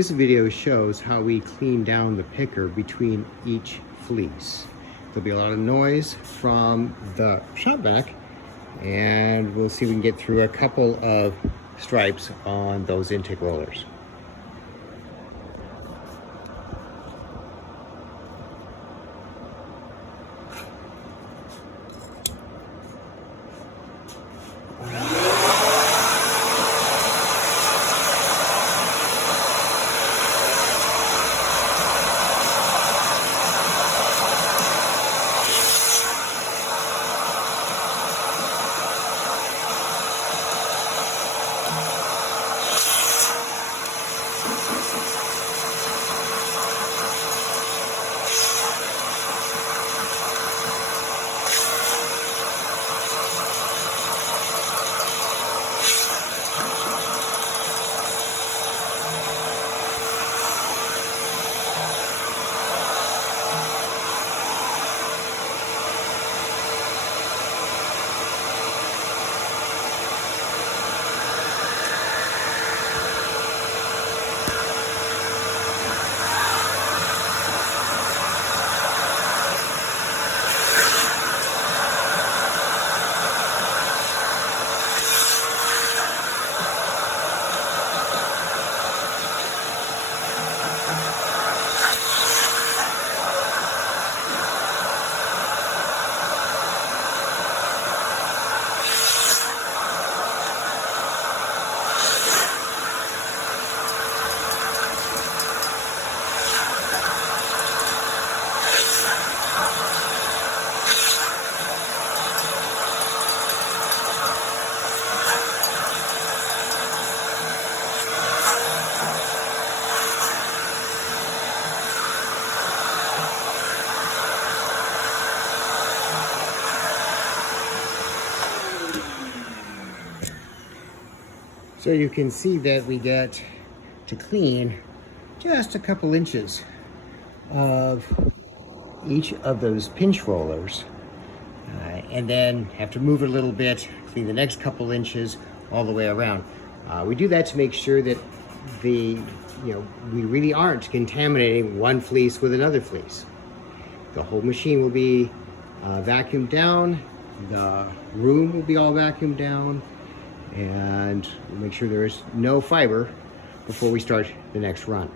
This video shows how we clean down the picker between each fleece. There'll be a lot of noise from the shop vac, and we'll see if we can get through a couple of stripes on those intake rollers. So you can see that we get to clean just a couple inches of each of those pinch rollers, and then have to move it a little bit, clean the next couple inches all the way around. We do that to make sure that we really aren't contaminating one fleece with another fleece. The whole machine will be vacuumed down, the room will be all vacuumed down, and we'll make sure there is no fiber before we start the next run.